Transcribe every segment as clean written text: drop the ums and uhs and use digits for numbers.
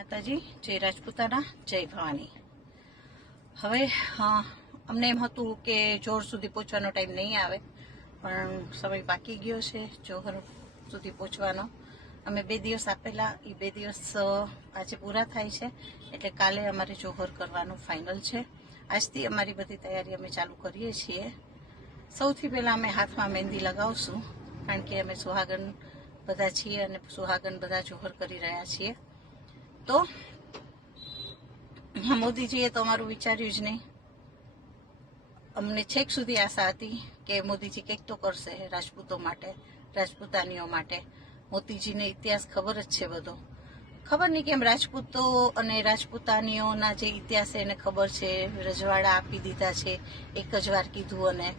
માતાજી, જય રાજપૂતાના, જય ભવાની। હવે અમને એમ હતું કે જોર સુધી પહોંચવાનો ટાઈમ નહીં આવે, પણ સમય બાકી ગયો છે જોહર સુધી પહોંચવાનો। અમે 2 દિવસ આપેલા, એ 2 દિવસ આજે પૂરા થાય છે, એટલે કાલે અમારે જોહર કરવાનું ફાઇનલ છે। આજથી અમારી બધી તૈયારી અમે ચાલુ કરીએ છીએ। સૌથી પહેલાં અમે હાથમાં મહેંદી લગાવશું, કારણ કે અમે સુહાગન બધા છીએ અને સુહાગન બધા જોહર કરી રહ્યા છીએ। તો મોદીજીએ તો અમારું વિચાર્યું જ નહીં। અમને છેક સુધી આશા હતી કે મોદીજી કંઈક તો કરશે રાજપૂતો માટે, રાજપૂતાનીઓ માટે। મોદીજીને ઇતિહાસ ખબર જ છે બધો। ખબર નહીં કેમ રાજપૂતો અને રાજપૂતાનીઓના જે ઇતિહાસ એને ખબર છે, રજવાડા આપી દીધા છે એક જ વાર કીધું, અને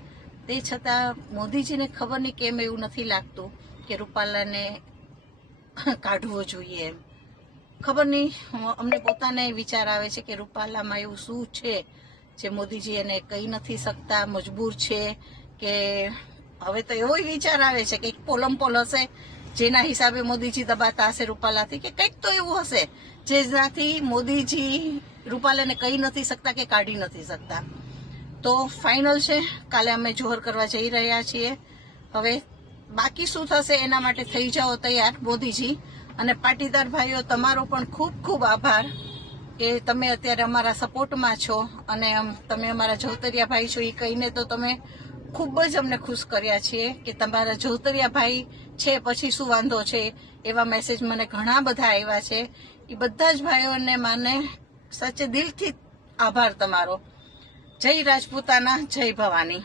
તે છતાં મોદીજીને ખબર નહીં કેમ એવું નથી લાગતું કે રૂપાલાને કાઢવો જોઈએ એમ। ખબર નહીં, અમને પોતાને વિચાર આવે છે કે રૂપાલામાં એવું શું છે જે મોદીજી એને કહી નથી શકતા, મજબૂર છે, કે હવે તો એવો વિચાર આવે છે કે એક પોલમપોલ હશે જેના હિસાબે મોદીજી દબાતા હશે રૂપાલાથી, કે કંઈક તો એવું હશે જેનાથી મોદીજી રૂપાલાને કહી નથી શકતા કે કાઢી નથી શકતા। તો ફાઇનલ છે, કાલે અમે જોહર કરવા જઈ રહ્યા છીએ। હવે બાકી શું થશે એના માટે થઈ જાઓ તૈયાર મોદીજી અને પાટીદાર ભાઈઓ, તમારો પણ ખૂબ ખૂબ આભાર કે તમે અત્યારે અમારા સપોર્ટમાં છો અને તમે અમારા જવતરિયા ભાઈ છો। એ કહીને તો તમે ખૂબ જ અમને ખુશ કર્યા છીએ કે તમારા જવતરિયા ભાઈ છે પછી શું વાંધો છે, એવા મેસેજ મને ઘણા બધા આવ્યા છે। એ બધા જ ભાઈઓને મને સાચે દિલથી આભાર તમારો। જય રાજપૂતાના, જય ભવાની।